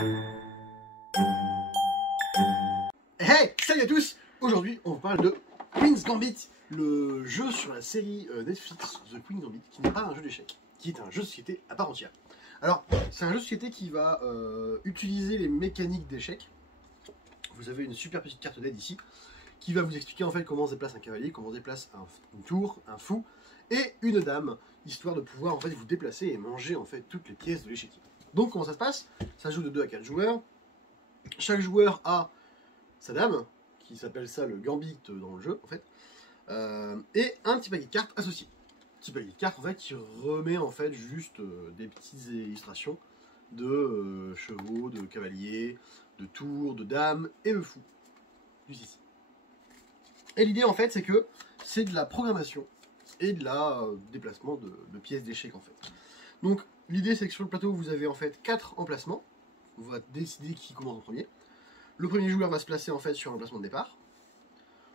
Hey, salut à tous. Aujourd'hui, on vous parle de Queen's Gambit, le jeu sur la série Netflix The Queen's Gambit, qui n'est pas un jeu d'échecs, qui est un jeu de société à part entière. Alors, c'est un jeu de société qui va utiliser les mécaniques d'échecs. Vous avez une super petite carte d'aide ici, qui va vous expliquer en fait comment se déplace un cavalier, comment se déplace une tour, un fou, et une dame, histoire de pouvoir en fait vous déplacer et manger en fait toutes les pièces de l'échiquier. Donc comment ça se passe? Ça joue de 2 à 4 joueurs. Chaque joueur a sa dame, qui s'appelle ça le gambit dans le jeu en fait, et un petit paquet de cartes associé. Petit paquet de cartes en fait qui remet en fait juste des petites illustrations de chevaux, de cavaliers, de tours, de dames et de fous. Juste ici. Et l'idée en fait c'est que c'est de la programmation et de la déplacement de pièces d'échecs en fait. Donc l'idée c'est que sur le plateau vous avez en fait 4 emplacements. On va décider qui commence en premier. Le premier joueur va se placer en fait sur l'emplacement de départ.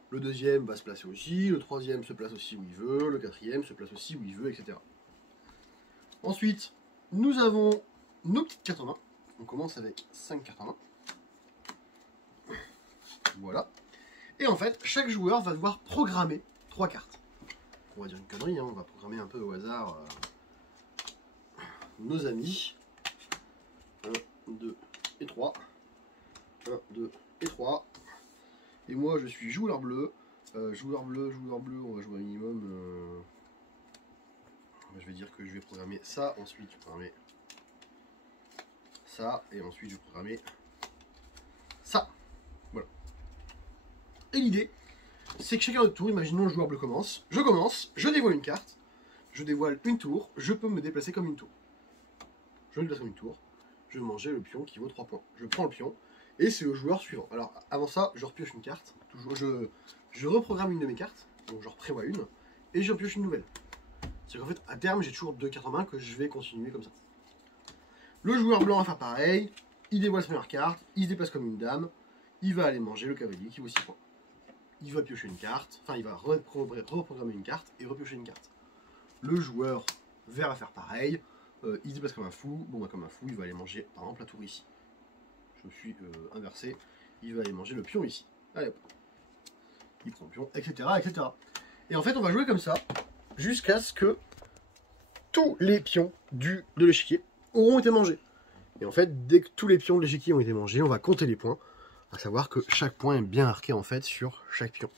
Le deuxième va se placer aussi, le troisième se place aussi où il veut, le quatrième se place aussi où il veut, etc. Ensuite, nous avons nos petites cartes en main. On commence avec 5 cartes en main. Voilà. Et en fait, chaque joueur va devoir programmer 3 cartes. On va dire une connerie, hein, on va programmer un peu au hasard nos amis. 1, 2 et 3. 1, 2 et 3. Et moi je suis joueur bleu. Joueur bleu, on va jouer un minimum. Je vais dire que je vais programmer ça, ensuite je vais programmer ça, et ensuite je vais programmer ça. Voilà. Et l'idée, c'est que chacun notre tour, imaginons le joueur bleu commence, je dévoile une carte, je dévoile une tour, je peux me déplacer comme une tour. Je me déplace comme une tour, je vais manger le pion qui vaut 3 points. Je prends le pion, et c'est le joueur suivant. Alors avant ça, je repioche une carte, toujours, je reprogramme une de mes cartes, donc je reprévois une, et je repioche une nouvelle. C'est-à-dire qu'en fait, à terme, j'ai toujours 2 cartes en main que je vais continuer comme ça. Le joueur blanc va faire pareil, il dévoile sa première carte, il se déplace comme une dame, il va aller manger le cavalier qui vaut 6 points. Il va piocher une carte, enfin il va reprogrammer une carte et repiocher une carte. Le joueur vert va faire pareil, il se déplace comme un fou, bon bah comme un fou, il va aller manger par exemple la tour ici. Je suis inversé, il va aller manger le pion ici. Allez hop. Il prend le pion, etc., etc. Et en fait on va jouer comme ça, jusqu'à ce que tous les pions de l'échiquier auront été mangés. Et en fait, dès que tous les pions de l'échiquier ont été mangés, on va compter les points, à savoir que chaque point est bien marqué en fait sur chaque pion.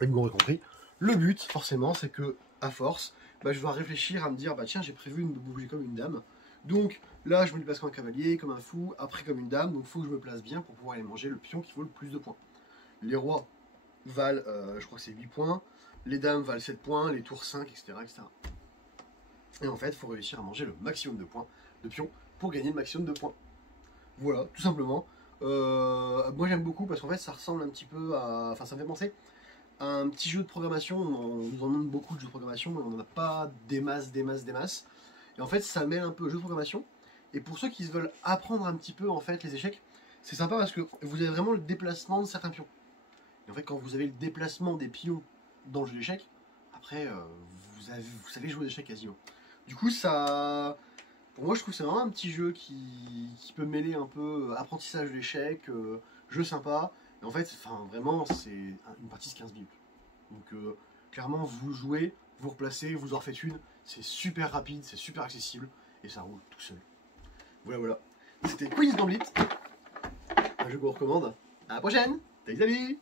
Et vous m'aurez compris, le but forcément c'est que, à force, je vais réfléchir à me dire, tiens j'ai prévu de me bouger comme une dame, donc là je me déplace comme un cavalier, comme un fou, après comme une dame, donc il faut que je me place bien pour pouvoir aller manger le pion qui vaut le plus de points. Les rois valent, je crois que c'est 8 points, les dames valent 7 points, les tours 5, etc. etc. Et en fait, il faut réussir à manger le maximum de points, de pions, pour gagner le maximum de points. Voilà, tout simplement. Moi j'aime beaucoup parce qu'en fait ça ressemble un petit peu à... Enfin ça me fait penser à un petit jeu de programmation. On nous en demande beaucoup de jeux de programmation, mais on n'en a pas des masses. Et en fait ça mêle un peu jeu de programmation. Et pour ceux qui veulent apprendre un petit peu en fait les échecs, c'est sympa parce que vous avez vraiment le déplacement de certains pions. Et en fait quand vous avez le déplacement des pions dans le jeu d'échecs, après vous savez jouer aux échecs quasiment. Du coup, ça, pour moi, je trouve que c'est vraiment un petit jeu qui peut mêler un peu apprentissage de l'échec, jeu sympa. Et en fait, vraiment, c'est une partie de 15 minutes. Donc, clairement, vous jouez, vous replacez, vous en refaites une. C'est super rapide, c'est super accessible, et ça roule tout seul. Voilà. C'était Queen's Gambit, un jeu qu'on recommande. À la prochaine. Salut.